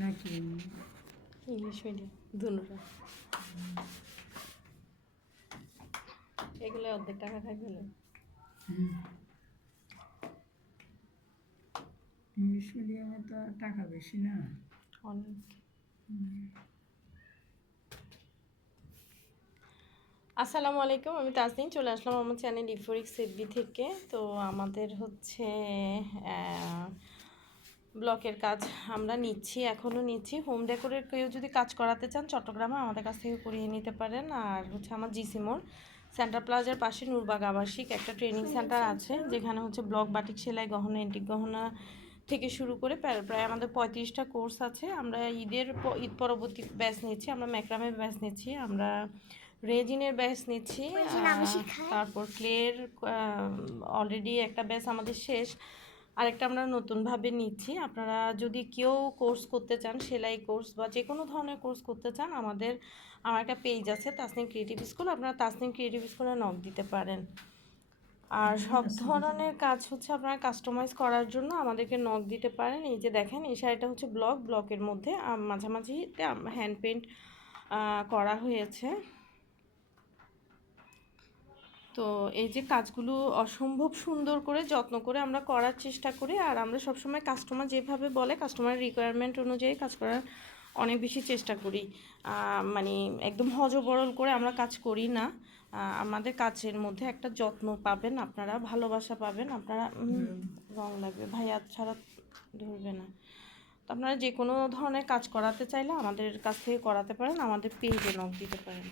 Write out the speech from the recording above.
নাকি? English medium এগুলো অর্ধেক টাকা ইংলিশ মিডিয়ামে তো টাকা বেশি না। অনেক। আসসালামু আলাইকুম আমি তাজদিন চলে আসলাম আমার চ্যানেল ইফোরিক সেবি থেকে। তো আমাদের হচ্ছে ব্লকের কাজ আমরা নিচ্ছি এখনও নিচ্ছি। হোম ডেকোরের কেউ যদি কাজ করাতে চান চট্টগ্রামে আমাদের কাছ থেকে করিয়ে নিতে পারেন। আর হচ্ছে আমার জিসি মোড় সেন্টার প্লাজার পাশে নূরবাগ আবাসিক একটা ট্রেনিং সেন্টার আছে যেখানে হচ্ছে ব্লক বাটিক সেলাই গহনা এন্টিক গহনা থেকে শুরু করে প্রায় আমাদের পঁয়ত্রিশটা কোর্স আছে। আমরা ঈদের ঈদ পরবর্তী ব্যাচ নিচ্ছি আমরা ম্যাক্রামের ব্যাচ নিচ্ছি আমরা রেজিনের ব্যাচ নিচ্ছি তারপর ক্লের অলরেডি একটা ব্যাচ আমাদের শেষ। আরেকটা আমরা নতুনভাবে নিচ্ছি। আপনারা যদি কেউ কোর্স করতে চান সেলাই কোর্স বা যে কোনো ধরনের কোর্স করতে চান আমাদের আমার একটা পেজ আছে তাসনিম ক্রিয়েটিভ স্কুল। আপনারা তাসনিম ক্রিয়েটিভ স্কুলে নক দিতে পারেন। আর সব ধরনের কাজ হচ্ছে আপনারা কাস্টমাইজ করার জন্য আমাদেরকে নক দিতে পারেন। এই যে দেখেন এই শাড়িটা হচ্ছে ব্লক ব্লকের মধ্যে মাঝামাঝিতে হ্যান্ড পেন্ট করা হয়েছে। তো এই যে কাজগুলো অসম্ভব সুন্দর করে যত্ন করে আমরা করার চেষ্টা করি আর আমরা সবসময় কাস্টমার যেভাবে বলে কাস্টমার রিকোয়ারমেন্ট অনুযায়ী কাজ করার অনেক বেশি চেষ্টা করি। মানে একদম হজবরল করে আমরা কাজ করি না। আমাদের কাজের মধ্যে একটা যত্ন পাবেন আপনারা ভালোবাসা পাবেন আপনারা রং লাগবে। ভাইয়া ছাড়া ধরবে না। তো আপনারা যে কোনো ধরনের কাজ করাতে চাইলে আমাদের কাছ থেকে করাতে পারেন আমাদের পেজে নক দিতে পারেন।